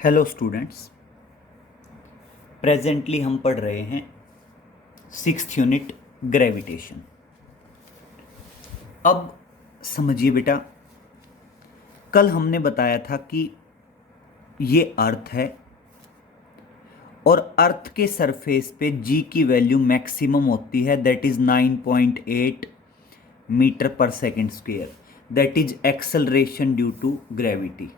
Hello students, presently हम पढ़ रहे हैं 6th यूनिट ग्रेविटेशन। अब समझिए बेटा, कल हमने बताया था कि ये अर्थ है और अर्थ के सरफेस पे जी की वैल्यू मैक्सिमम होती है, that is 9.8 metre per second square, that is acceleration due to gravity.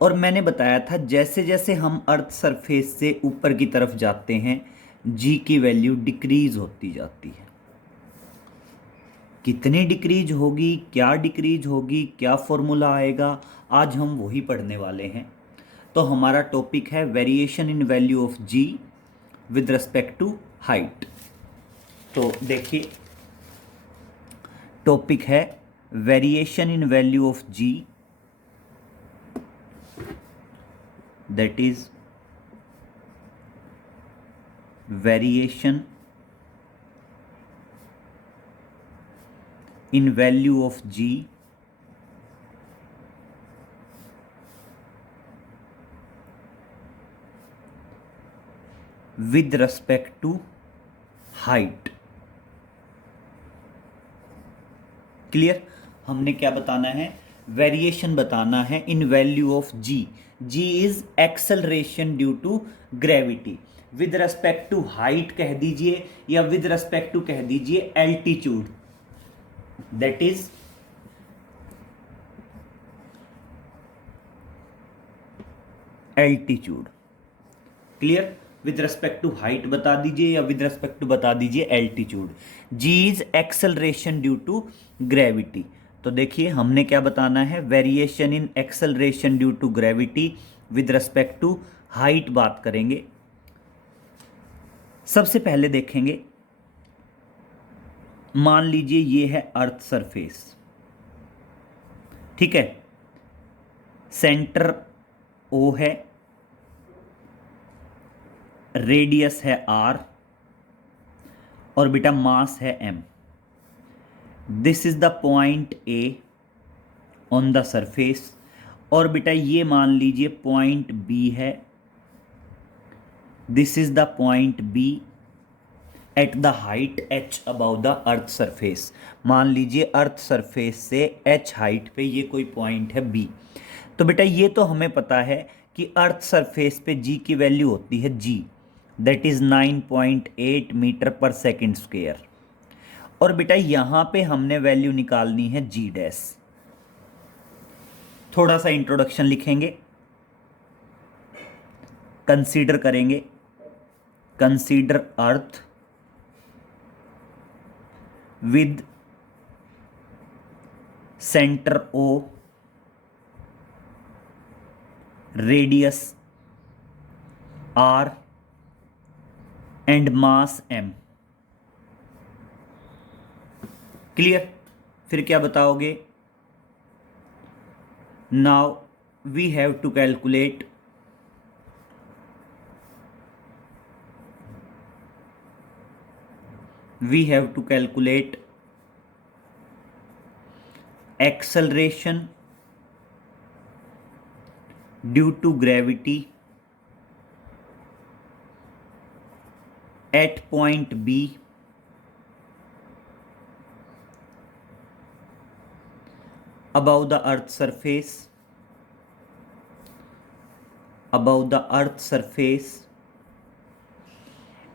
और मैंने बताया था जैसे जैसे हम अर्थ सरफेस से ऊपर की तरफ जाते हैं जी की वैल्यू डिक्रीज होती जाती है। कितनी डिक्रीज होगी, क्या डिक्रीज होगी, क्या फॉर्मूला आएगा, आज हम वही पढ़ने वाले हैं। तो हमारा टॉपिक है variation in value of G with respect to height. तो देखिए, टॉपिक है variation in value of G, that is variation in value of g with respect to height। Clear? हमने क्या बताना है? वेरिएशन बताना है in value of ji. G is acceleration due to gravity. With respect to height कह दीजिए या with respect to कह दीजिए altitude, that is altitude. Clear? With respect to height बता दीजिए या विद रेस्पेक्ट टू बता दीजिए altitude. G is acceleration due to gravity. तो देखिए, हमने क्या बताना है? Variation in acceleration due to gravity with respect to height बात करेंगे। सबसे पहले देखेंगे, मान लीजिए ये है अर्थ सरफेस, ठीक है, सेंटर ओ है, रेडियस है आर और बेटा मास है M. This is the point A on the surface और बेटा ये मान लीजिए पॉइंट बी है। This is the point B at the height H above the earth surface. मान लीजिए अर्थ सरफेस से एच हाइट पे ये कोई पॉइंट है बी। तो बेटा ये तो हमें पता है कि अर्थ सरफेस पे जी की वैल्यू होती है जी, that is 9.8 metre per second square. और बेटा यहां पे हमने वैल्यू निकालनी है जी डैश। थोड़ा सा इंट्रोडक्शन लिखेंगे, कंसीडर करेंगे, consider earth with centre O, radius R and mass M. Clear? फिर क्या बताओगे? Now we have to calculate acceleration due to gravity at point B above the earth surface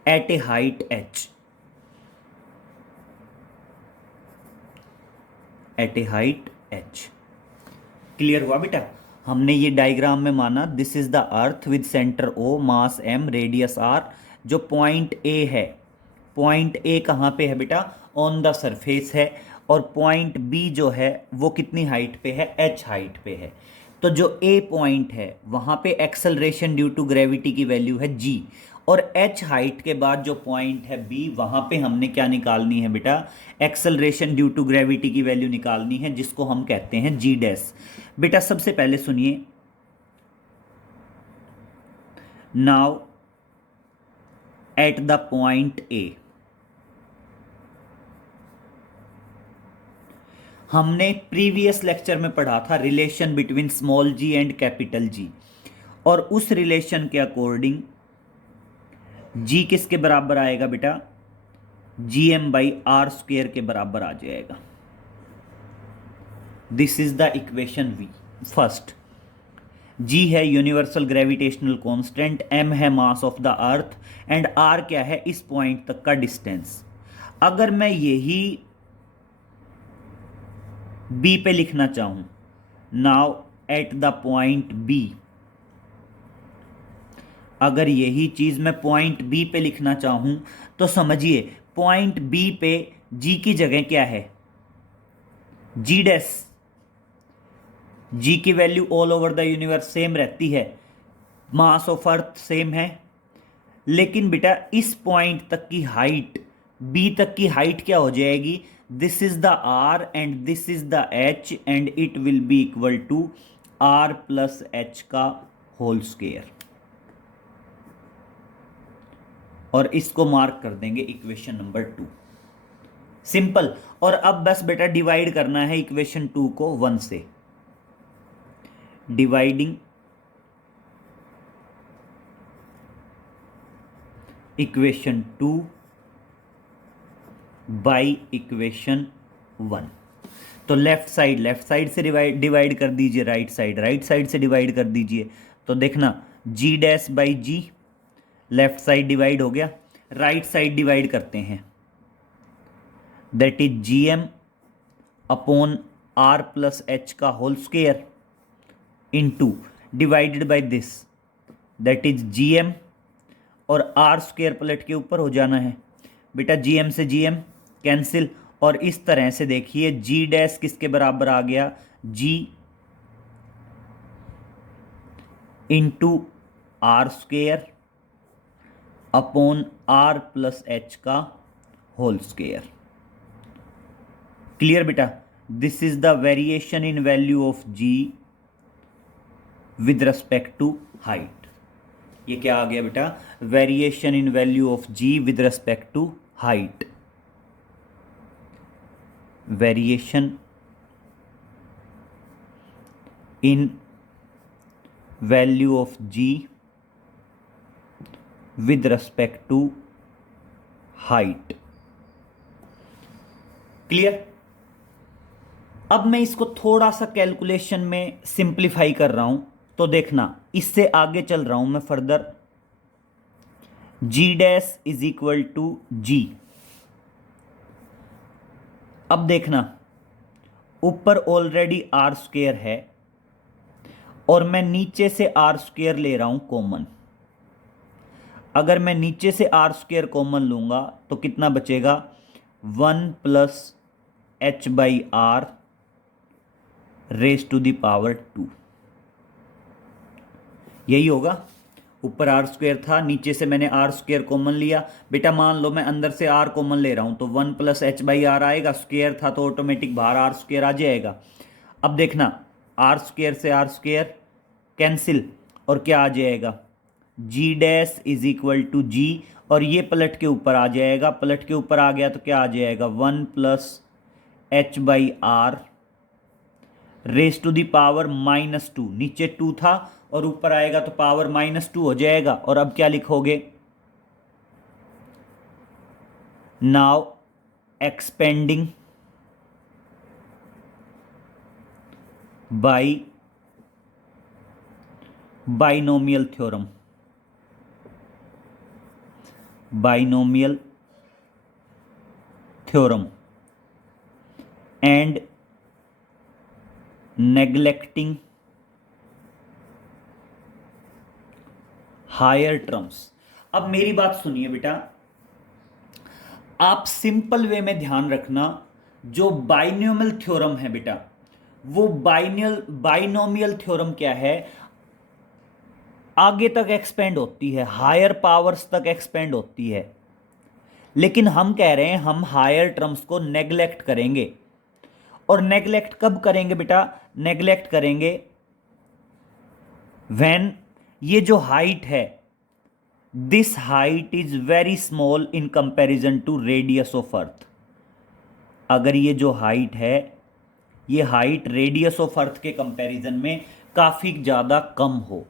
at a height h, clear हुआ बेटा? हमने ये diagram में माना this is the earth with centre O, mass M, radius R. जो point A है, point ए कहाँ पे है बेटा? ऑन द सरफेस है। और पॉइंट बी जो है वो कितनी हाइट पे है? एच हाइट पे है। तो जो ए पॉइंट है वहाँ पे एक्सेलरेशन ड्यू टू ग्रेविटी की वैल्यू है जी, और एच हाइट के बाद जो पॉइंट है बी, वहाँ पे हमने क्या निकालनी है बेटा? एक्सेलरेशन ड्यू टू ग्रेविटी की वैल्यू निकालनी है, जिसको हम कहते हैं जी डैश। बेटा सबसे पहले सुनिए, now at the point A हमने प्रीवियस लेक्चर में पढ़ा था relation between small G and capital G, और उस रिलेशन के अकॉर्डिंग जी किसके बराबर आएगा बेटा, gm/r² के बराबर आ जाएगा। This is the equation we first. G है यूनिवर्सल ग्रेविटेशनल कांस्टेंट, एम है mass of the earth, and R क्या है, इस पॉइंट तक का डिस्टेंस। अगर मैं यही बी पे लिखना चाहूं, now at the point B, अगर यही चीज मैं पॉइंट बी पे लिखना चाहूं तो समझिए पॉइंट बी पे जी की जगह क्या है, जी डैश। जी की value all over the universe same रहती है, मास ऑफ अर्थ सेम है, लेकिन बेटा इस पॉइंट तक की हाइट, बी तक की हाइट क्या हो जाएगी, this is the R and this is the H, and it will be equal to R plus H का होल स्क्वायर। और इसको मार्क कर देंगे इक्वेशन नंबर 2। सिंपल। और अब बस बेटा डिवाइड करना है इक्वेशन 2 को 1 से। Dividing equation 2 by equation 1। तो लेफ्ट साइड से डिवाइड कर दीजिए, राइट साइड से डिवाइड कर दीजिए। तो देखना G dash by G, left side divide हो गया, राइट साइड डिवाइड करते हैं, that is G M upon are plus H का whole square into divided by this, that is G M, और आर स्क्वायर पलट के ऊपर हो जाना है बेटा, जी एम से जी एम कैंसिल, और इस तरह से देखिए जी डैश किसके बराबर आ गया, G into R square upon are plus H का होल स्क्वायर। क्लियर बेटा, this is the variation in value of G with respect to height. ये क्या आ गया बेटा, variation in value of G with respect to height. Variation in value of G with respect to height. Clear. अब मैं इसको थोड़ा सा कैलकुलेशन में सिंप्लीफाई कर रहा हूं, तो देखना इससे आगे चल रहा हूं मैं further. G dash is equal to G. अब देखना ऊपर ऑलरेडी आर स्क्वायर है और मैं नीचे से आर स्क्वायर ले रहा हूं कॉमन। अगर मैं नीचे से आर स्क्वायर कॉमन लूंगा तो कितना बचेगा, 1 plus H by R raise to the power 2। यही होगा, ऊपर आर स्क्वायर था, नीचे से मैंने आर स्क्वायर कॉमन लिया। बेटा मान लो मैं अंदर से आर कॉमन ले रहा हूं तो 1 प्लस एच बाई आर आएगा, स्क्वायर था तो ऑटोमेटिक बाहर आर स्क्वायर आ जाएगा। अब देखना आर स्क्वायर से आर स्क्वायर कैंसिल, और क्या आ जाएगा, जी डैश इज इक्वल टू जी, और ये पलट के ऊपर आ जाएगा, पलट के ऊपर आ गया तो क्या आ जाएगा, 1 plus H by R raise to the power -2। नीचे 2 था और ऊपर आएगा तो पावर -2 हो जाएगा। और अब क्या लिखोगे, now expanding by binomial theorem, binomial theorem and neglecting higher terms. अब मेरी बात सुनिए बेटा, आप सिंपल वे में ध्यान रखना, जो बाइनोमियल थ्योरम है बेटा, वो बाइनोमियल थ्योरम क्या है, आगे तक एक्सपेंड होती है, हायर पावर्स तक एक्सपेंड होती है, लेकिन हम कह रहे हैं हम हायर टर्म्स को नेग्लेक्ट करेंगे। और नेग्लेक्ट कब करेंगे बेटा, नेग्लेक्ट करेंगे व्हेन ये जो हाइट है, this height is very small in comparison to radius of earth. अगर ये जो हाइट है, ये हाइट रेडियस ऑफ अर्थ के कंपैरिजन में काफ़ी ज़्यादा कम हो,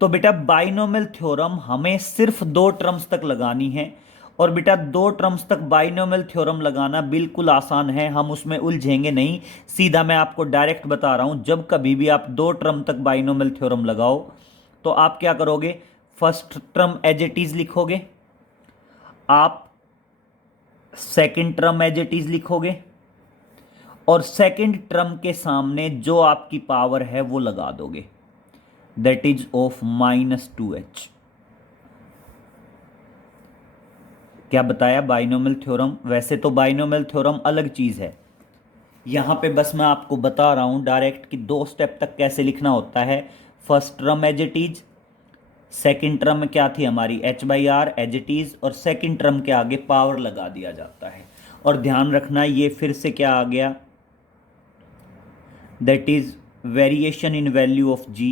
तो बेटा बाइनोमियल थ्योरम हमें सिर्फ दो टर्म्स तक लगानी है, और बेटा दो टर्म्स तक बाइनोमियल थ्योरम लगाना बिल्कुल आसान है, हम उसमें उलझेंगे नहीं। सीधा मैं आपको डायरेक्ट बता रहा हूं, जब कभी भी आप दो टर्म तक बाइनोमियल थ्योरम लगाओ तो आप क्या करोगे, first term as it is लिखोगे, आप second term as it is लिखोगे, और सेकंड टर्म के सामने जो आपकी पावर है वो लगा दोगे, दैट इज ऑफ -2h। क्या बताया बाइनोमियल थ्योरम? वैसे तो बाइनोमियल थ्योरम अलग चीज है, यहां पे बस मैं आपको बता रहा हूं डायरेक्ट कि दो स्टेप तक कैसे लिखना होता है। First term as it is, second term में क्या थी हमारी h/r एज इट इज, और सेकेंड टर्म के आगे पावर लगा दिया जाता है। और ध्यान रखना ये फिर से क्या आ गया, that is variation in value of g,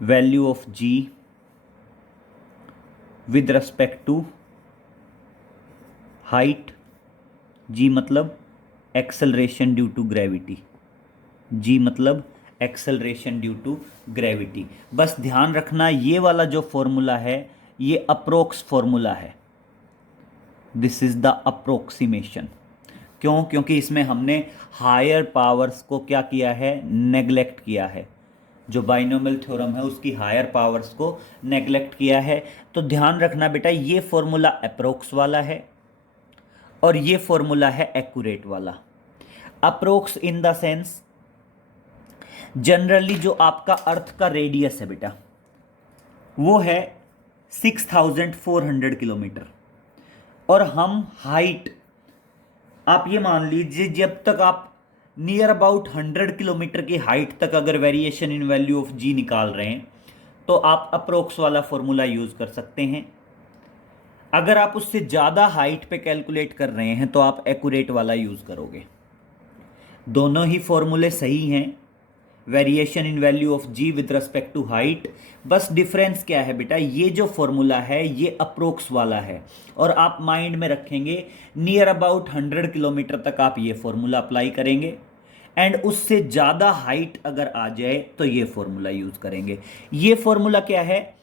value of g with respect to height, g मतलब acceleration due to gravity, g मतलब एक्सेलरेशन ड्यू टू ग्रेविटी। बस ध्यान रखना ये वाला जो फॉर्मूला है ये अप्रोक्स फॉर्मूला है, दिस इज द अप्रोक्सीमेशन। क्यों? क्योंकि इसमें हमने हायर पावर्स को क्या किया है, नेग्लेक्ट किया है। जो बाइनोमियल थ्योरम है उसकी हायर पावर्स को नेग्लेक्ट किया है। तो ध्यान रखना बेटा ये फॉर्मूला अप्रोक्स वाला है और ये फॉर्मूला है एक्यूरेट वाला। Approx in the sense generally जो आपका अर्थ का रेडियस है बेटा वो है 6400 किलोमीटर, और हम हाइट, आप ये मान लीजिए जब तक आप नियर अबाउट 100 किलोमीटर की हाइट तक अगर वेरिएशन इन वैल्यू ऑफ जी निकाल रहे हैं तो आप अप्रोक्स वाला फॉर्मूला यूज कर सकते हैं। अगर आप उससे ज़्यादा हाइट पे कैलकुलेट कर रहे हैं तो आप एक्यूरेट वाला यूज करोगे। दोनों ही फॉर्मूले सही हैं, variation in value of G with respect to height. बस डिफरेंस क्या है बेटा, ये जो फॉर्मूला है ये अप्रोक्स वाला है, और आप माइंड में रखेंगे नियर अबाउट 100 किलोमीटर तक आप ये फॉर्मूला अप्लाई करेंगे, एंड उससे ज़्यादा हाइट अगर आ जाए तो ये फॉर्मूला यूज़ करेंगे। ये फॉर्मूला क्या है,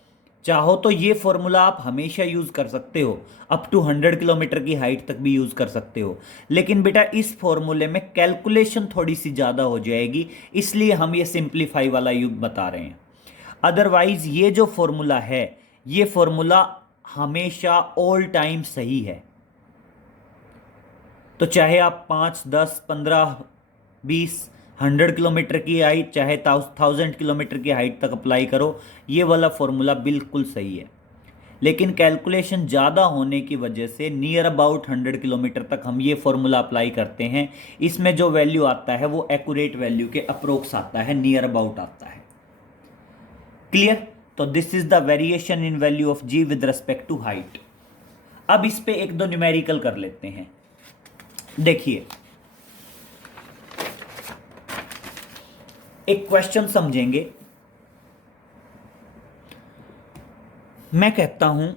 चाहो तो ये फॉर्मूला आप हमेशा यूज कर सकते हो, अप टू 100 किलोमीटर की हाइट तक भी यूज कर सकते हो, लेकिन बेटा इस फॉर्मूले में कैलकुलेशन थोड़ी सी ज़्यादा हो जाएगी, इसलिए हम ये सिंप्लीफाई वाला यूज बता रहे हैं। अदरवाइज ये जो फॉर्मूला है ये फॉर्मूला हमेशा ऑल टाइम सही है। तो चाहे आप 5, 10, 15, 20, 100 किलोमीटर की हाइट, चाहे 1000 किलोमीटर की हाइट तक अप्लाई करो, ये वाला फॉर्मूला बिल्कुल सही है। लेकिन कैलकुलेशन ज़्यादा होने की वजह से नियर अबाउट 100 किलोमीटर तक हम ये फॉर्मूला अप्लाई करते हैं। इसमें जो वैल्यू आता है वो एक्यूरेट वैल्यू के अप्रोक्स आता है, नियर अबाउट आता है। क्लियर? तो this is the variation in value of G with respect to height. अब इस पे एक दो न्यूमेरिकल कर लेते हैं। देखिए एक क्वेश्चन समझेंगे। मैं कहता हूं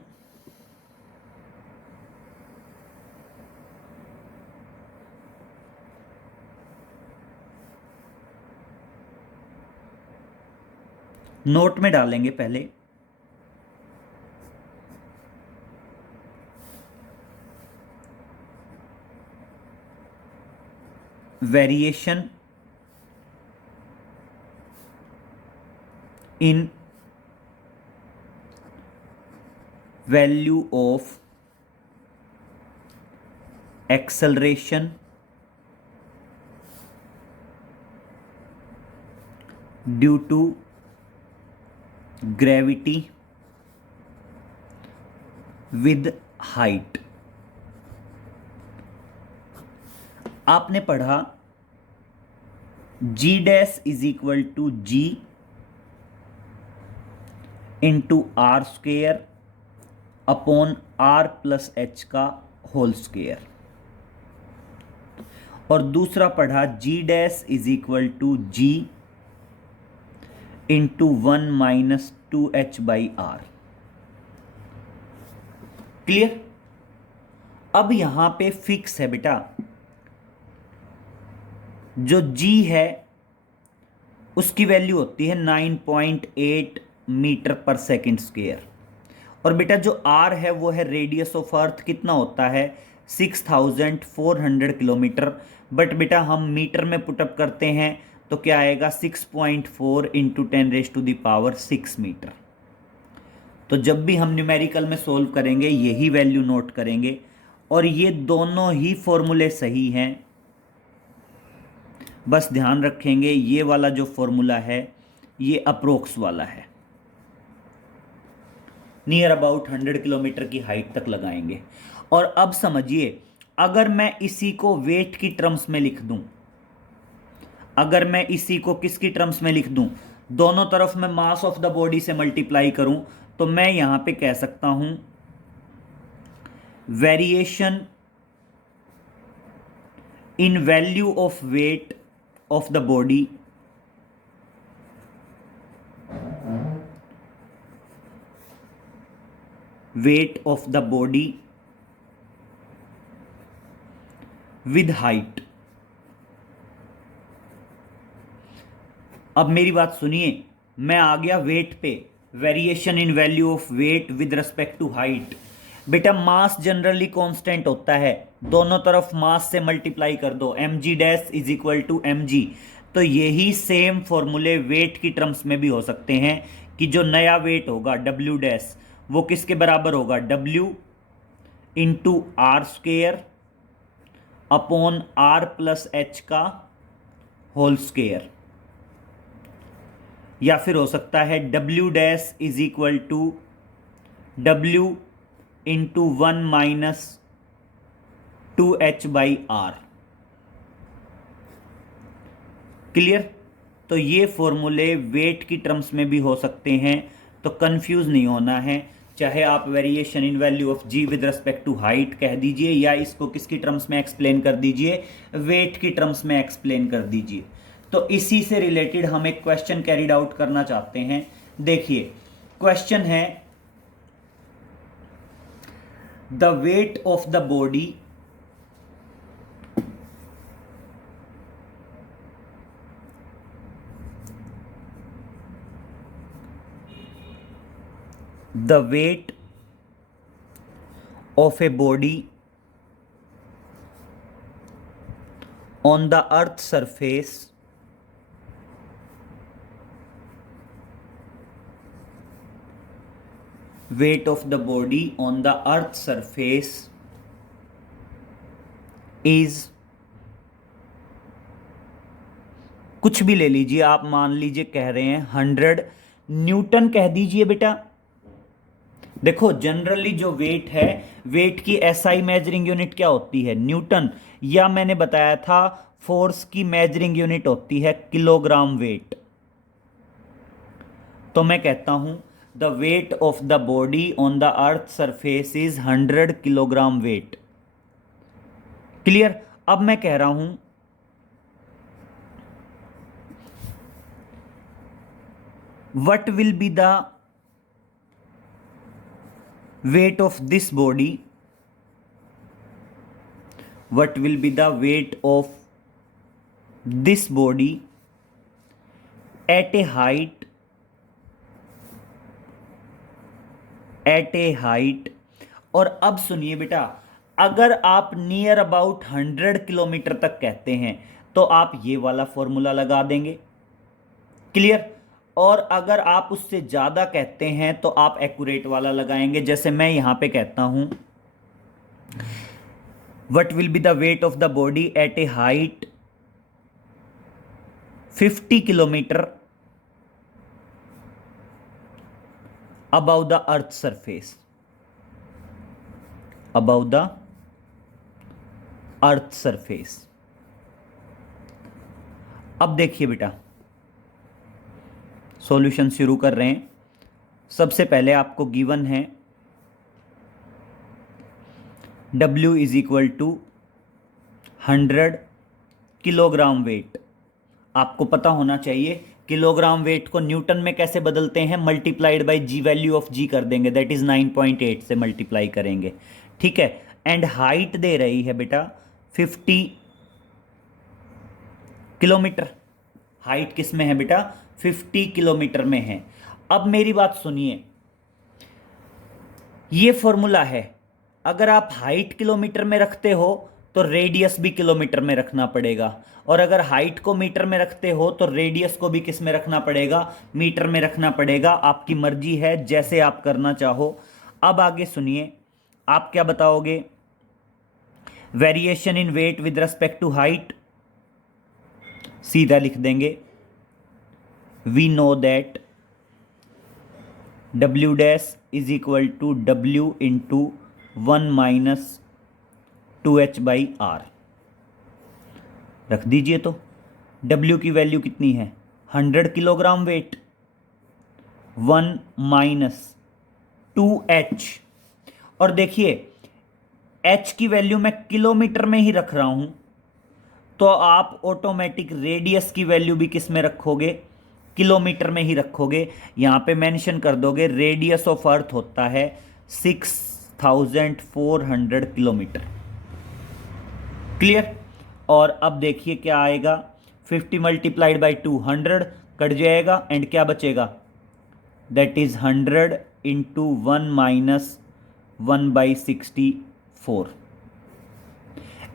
नोट में डालेंगे पहले, variation in value of acceleration due to gravity with height. आपने पढ़ा G dash is equal to ji into are square upon are plus H का होल स्क्वेयर, और दूसरा पढ़ा G dash is equal to ji into 1 - 2h by R. Clear? अब यहां पे fix है बेटा, जो g है उसकी वैल्यू होती है 9.8 मीटर पर सेकंड स्क्वायर। और बेटा जो आर है वो है रेडियस ऑफ अर्थ, कितना होता है 6400 किलोमीटर। बट बेटा हम मीटर में पुटअप करते हैं तो क्या आएगा 6.4 इंटू 10⁻⁶ मीटर। तो जब भी हम न्यूमेरिकल में सोल्व करेंगे यही वैल्यू नोट करेंगे। और ये दोनों ही फॉर्मूले सही हैं, बस ध्यान रखेंगे ये वाला जो फॉर्मूला है ये अप्रोक्स वाला है, नियर अबाउट 100 किलोमीटर की हाइट तक लगाएंगे। और अब समझिए, अगर मैं इसी को वेट की टर्म्स में लिख दूं, अगर मैं इसी को किसकी टर्म्स में लिख दूं, दोनों तरफ मैं मास ऑफ द बॉडी से मल्टीप्लाई करूं, तो मैं यहां पे कह सकता हूं variation in value of weight of the body weight of the body with height। अब मेरी बात सुनिए, मैं आ गया वेट पे, variation in value of weight with respect to height. बेटा मास जनरली कांस्टेंट होता है, दोनों तरफ मास से मल्टीप्लाई कर दो, mg dash is equal to mg। तो यही सेम फॉर्मूले वेट की टर्म्स में भी हो सकते हैं कि जो नया वेट होगा w डैश वो किसके बराबर होगा, w into are square upon are plus H का होल स्क्वेयर। या फिर हो सकता है w dash is equal to w into 1 minus 2h by R. Clear. तो ये फॉर्मूले वेट की टर्म्स में भी हो सकते हैं, तो कंफ्यूज नहीं होना है। चाहे आप variation in value of G with respect to height कह दीजिए, या इसको किसकी टर्म्स में एक्सप्लेन कर दीजिए, वेट की टर्म्स में एक्सप्लेन कर दीजिए। तो इसी से रिलेटेड हम एक क्वेश्चन कैरिड आउट करना चाहते हैं। देखिए क्वेश्चन है the weight of the body the weight of a body on the earth surface weight of the body on the earth surface is, कुछ भी ले लीजिए आप, मान लीजिए कह रहे हैं 100 न्यूटन कह दीजिए बेटा। देखो जनरली जो वेट है, वेट की एसआई मेजरिंग यूनिट क्या होती है, न्यूटन, या मैंने बताया था फोर्स की मेजरिंग यूनिट होती है किलोग्राम वेट। तो मैं कहता हूं the weight of the body on the earth surface is 100 kilogram wait. Clear. अब मैं कह रहा हूं what will be the weight of this body, what will be the weight of this body at a height और अब सुनिए बेटा, अगर आप नियर अबाउट 100 किलोमीटर तक कहते हैं तो आप ये वाला फॉर्मूला लगा देंगे। क्लियर। और अगर आप उससे ज़्यादा कहते हैं तो आप एक्यूरेट वाला लगाएंगे। जैसे मैं यहां पे कहता हूं what will be the weight of the body at A height 50 kilometre about the earth surface, about the earth surface. अब देखिए बेटा, सॉल्यूशन शुरू कर रहे हैं। सबसे पहले आपको गिवन है W is equal to 100 kilogram weight. आपको पता होना चाहिए किलोग्राम वेट को न्यूटन में कैसे बदलते हैं, multiplied by G, value of G कर देंगे, दैट इज 9.8 से मल्टीप्लाई करेंगे। ठीक है। एंड हाइट दे रही है बेटा 50 किलोमीटर। हाइट किस में है बेटा, 50 किलोमीटर में है। अब मेरी बात सुनिए, ये फॉर्मूला है, अगर आप हाइट किलोमीटर में रखते हो तो रेडियस भी किलोमीटर में रखना पड़ेगा, और अगर हाइट को मीटर में रखते हो तो रेडियस को भी किस में रखना पड़ेगा, मीटर में रखना पड़ेगा। आपकी मर्जी है, जैसे आप करना चाहो। अब आगे सुनिए, आप क्या बताओगे, variation in weight with respect to height, सीधा लिख देंगे, we know that W dash is equal to W into 1 minus 2h by R। रख दीजिए, तो W की वैल्यू कितनी है, 100 किलोग्राम वेट, 1 माइनस 2h, और देखिए h की वैल्यू मैं किलोमीटर में ही रख रहा हूं, तो आप ऑटोमेटिक रेडियस की वैल्यू भी किस में रखोगे, किलोमीटर में ही रखोगे। यहां पे मेंशन कर दोगे रेडियस ऑफ अर्थ होता है 6400 किलोमीटर। क्लियर। और अब देखिए क्या आएगा, 50 मल्टीप्लाइड बाई 200 कट जाएगा, एंड क्या बचेगा, that is 100 into 1 minus 1/64।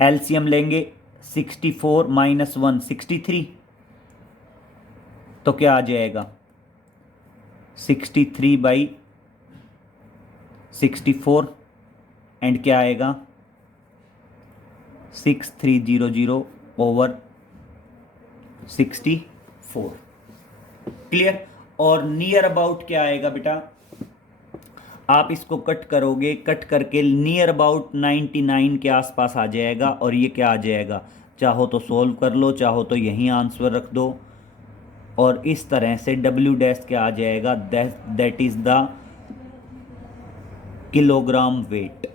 LCM लेंगे, 64 माइनस 1 63, तो क्या आ जाएगा, 63/64, एंड क्या आएगा, 6300/64। क्लियर। और नियर अबाउट क्या आएगा बेटा, आप इसको कट करोगे, कट करके नियर अबाउट 99 के आसपास आ जाएगा, और ये क्या आ जाएगा, चाहो तो सोल्व कर लो, चाहो तो यहीं आंसर रख दो, और इस तरह से W डैश क्या आ जाएगा, that is the kilogram weight,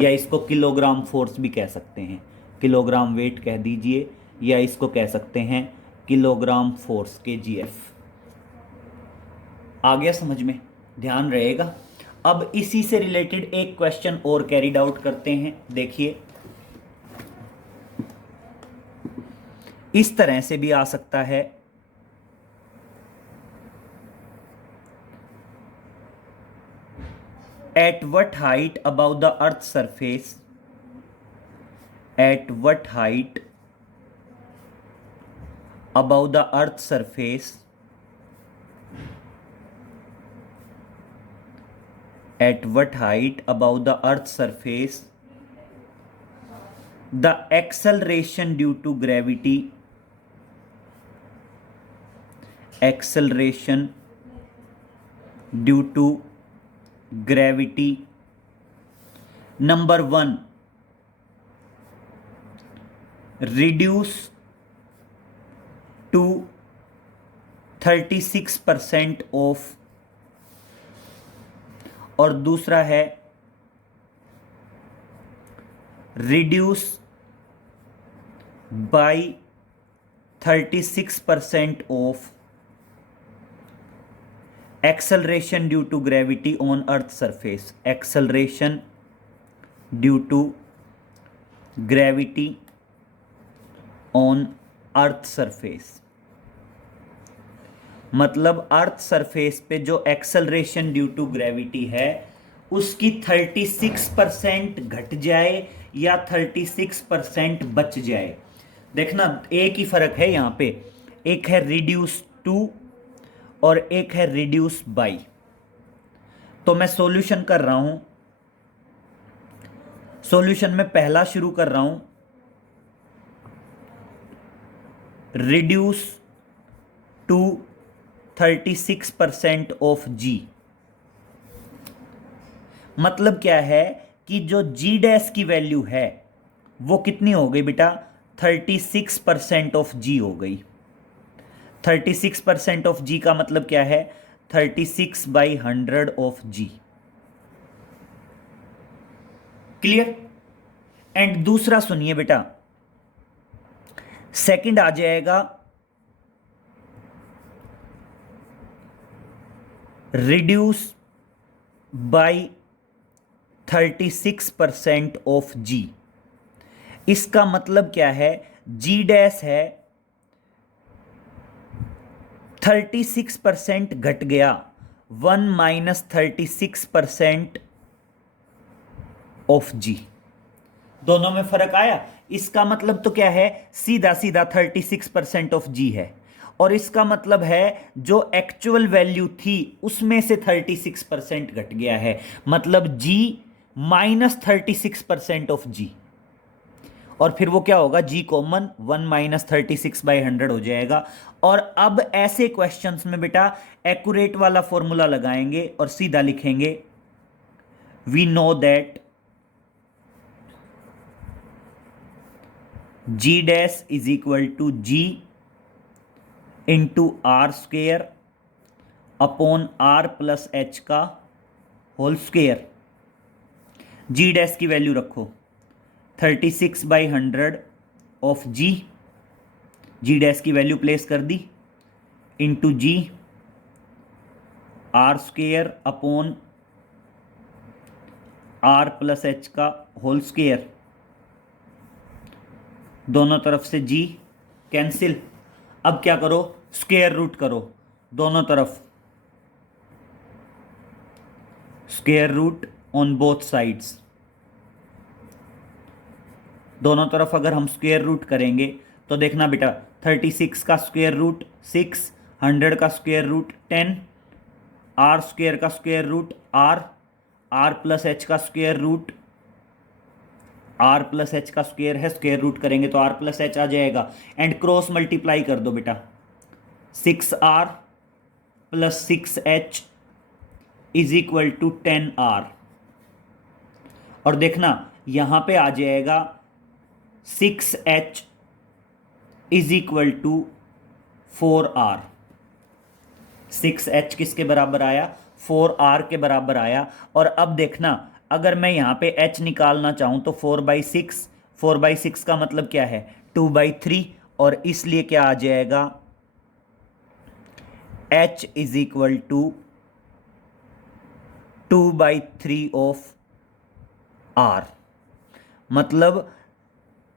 या इसको किलोग्राम फोर्स भी कह सकते हैं, किलोग्राम वेट कह दीजिए, या इसको कह सकते हैं किलोग्राम फोर्स KGF। आ गया समझ में, ध्यान रहेगा। अब इसी से रिलेटेड एक क्वेश्चन और कैरिड आउट करते हैं, देखिए इस तरह से भी आ सकता है, eight what height above the earth surface, at what height above the earth surface, at what height above the earth surface the acceleration due to gravity, acceleration due to gravity, number 1 reduce to 36% of, और दूसरा है reduce by 36% of acceleration due to gravity on earth surface, acceleration due to gravity on earth surface, मतलब earth surface पे जो acceleration due to gravity है उसकी 36% घट जाए या 36% बच जाए। देखना एक ही फर्क है यहाँ पे, एक है रिड्यूस टू और एक है रिड्यूस बाई। तो मैं सॉल्यूशन कर रहा हूं, सॉल्यूशन में पहला शुरू कर रहा हूं, रिड्यूस टू 36% ऑफ जी। मतलब क्या है कि जो जी डैश की वैल्यू है वो कितनी हो गई बेटा, 36% ऑफ जी हो गई। 36% ऑफ जी का मतलब क्या है, 36/100 ऑफ जी। क्लियर। एंड दूसरा सुनिए बेटा, सेकंड आ जाएगा रिड्यूस बाय 36% ऑफ जी। इसका मतलब क्या है, जी डैश है 36% घट गया, 1 माइनस 36% ऑफ जी। दोनों में फर्क आया। इसका मतलब तो क्या है, सीधा सीधा 36% ऑफ जी है, और इसका मतलब है जो एक्चुअल वैल्यू थी उसमें से 36% घट गया है, मतलब जी माइनस 36% ऑफ जी। और फिर वो क्या होगा, जी कॉमन, 1 माइनस 36/100 हो जाएगा। और अब ऐसे क्वेश्चंस में बेटा एक्यूरेट वाला फॉर्मूला लगाएंगे और सीधा लिखेंगे, we know that ji dash is equal to ji into are square upon are plus H का होल स्क्वेयर। जी डैश की वैल्यू रखो 36/100 ऑफ जी, जी डैश की वैल्यू प्लेस कर दी, into g r square upon are plus H का whole square. दोनों तरफ से जी कैंसिल। अब क्या करो, स्क्वायर रूट करो दोनों तरफ, square root on both sides. दोनों तरफ अगर हम स्क्वायर रूट करेंगे तो देखना बेटा, 36 का स्क्वायर रूट 6, 100 का स्क्वायर रूट 10, आर स्क्वायर का square root r plus H का square root, r plus H का स्क्वायर है, स्क्वायर रूट करेंगे तो आर प्लस एच आ जाएगा, एंड क्रॉस मल्टीप्लाई कर दो बेटा, 6r plus 6h is equal to 10r। और देखना यहां पे आ जाएगा 6h is equal to 4r। 6h किसके बराबर आया, 4r के बराबर आया। और अब देखना, अगर मैं यहां पे h निकालना चाहूं तो 4/6, 4/6 का मतलब क्या है, 2/3, और इसलिए क्या आ जाएगा, h is equal to 2/3 of r। मतलब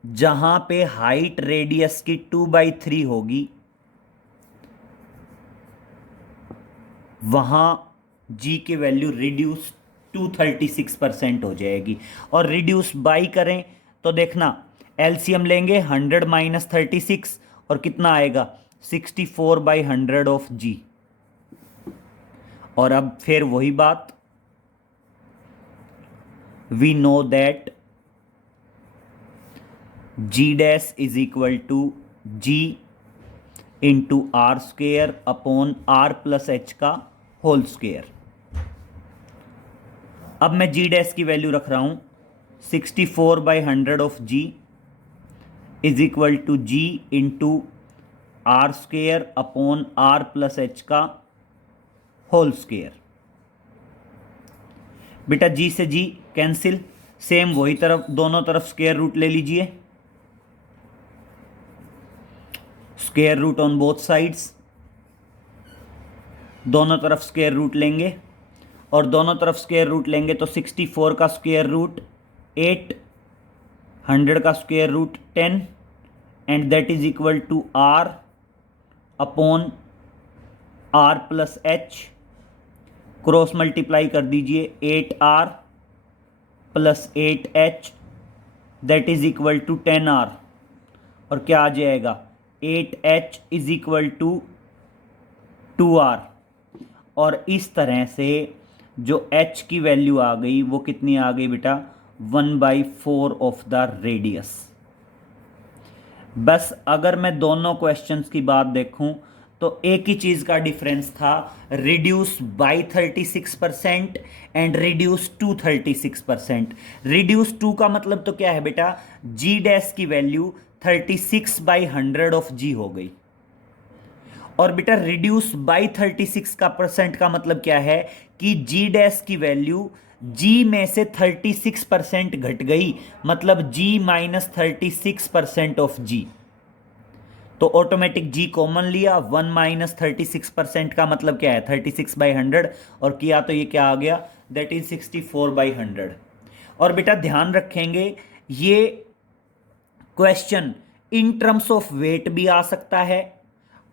जहां पे हाइट रेडियस की 2/3 होगी वहां g की वैल्यू रिड्यूस टू 36% हो जाएगी। और रिड्यूस बाई करें तो देखना, एलसीएम लेंगे 100 माइनस 36 और कितना आएगा, 64/100 ऑफ g। और अब फिर वही बात, we know that ji dash is equal to ji into are square upon are plus H का होल स्क्वेयर। अब मैं जी डैश की वैल्यू रख रहा हूं 64/100 of G is equal to ji into are square upon are plus H का whole square. बेटा G से जी कैंसिल, सेम वही तरफ, दोनों तरफ स्क्वायर रूट ले लीजिए, square root on both sides. दोनों तरफ स्क्वायर रूट लेंगे, और दोनों तरफ स्क्वायर रूट लेंगे तो 64 का स्क्वायर रूट 8, 100 का square root 10, and that is equal to R upon are plus H. Cross multiply कर दीजिए, 8r plus 8h that is equal to 10r। और क्या आ जाएगा, 8h is equal to 2r। और इस तरह से जो h की वैल्यू आ गई वो कितनी आ गई बेटा, 1/4 ऑफ द रेडियस। बस अगर मैं दोनों क्वेश्चंस की बात देखूं तो एक ही चीज का डिफरेंस था, reduce by 36% and reduce to 36%। Reduce to का मतलब तो क्या है बेटा, जी डैश की वैल्यू 36/100 ऑफ जी हो गई। और बेटा रिड्यूस बाय 36 का परसेंट का मतलब क्या है कि जी डैश की वैल्यू जी में से 36% घट गई, मतलब जी माइनस 36% ऑफ जी। तो ऑटोमेटिक जी कॉमन लिया, 1 माइनस 36% का मतलब क्या है, 36/100, और किया तो ये क्या आ गया, दैट इज 64/100। और बेटा ध्यान रखेंगे ये question in terms of weight भी आ सकता है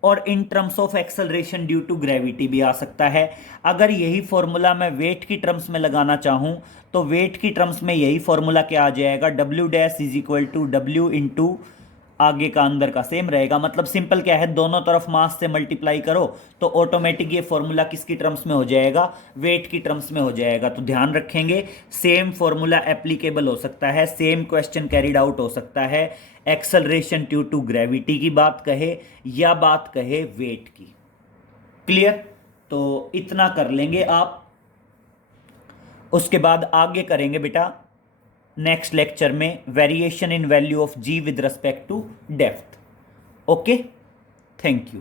और in terms of acceleration due to gravity भी आ सकता है। अगर यही फॉर्मूला मैं वेट की टर्म्स में लगाना चाहूँ तो वेट की टर्म्स में यही फॉर्मूला क्या आ जाएगा, W dash is equal to W into आगे का अंदर का सेम रहेगा। मतलब सिंपल क्या है, दोनों तरफ मास से मल्टीप्लाई करो तो ऑटोमेटिक ये फॉर्मूला किसकी टर्म्स में हो जाएगा, वेट की टर्म्स में हो जाएगा। तो ध्यान रखेंगे सेम फॉर्मूला एप्लीकेबल हो सकता है, सेम क्वेश्चन कैरिड आउट हो सकता है, एक्सेलरेशन ड्यू टू ग्रेविटी की बात कहे या बात कहे वेट की। क्लियर? तो इतना कर लेंगे आप, उसके बाद आगे करेंगे बेटा नेक्स्ट लेक्चर में variation in value of G with respect to depth. Okay, thank you.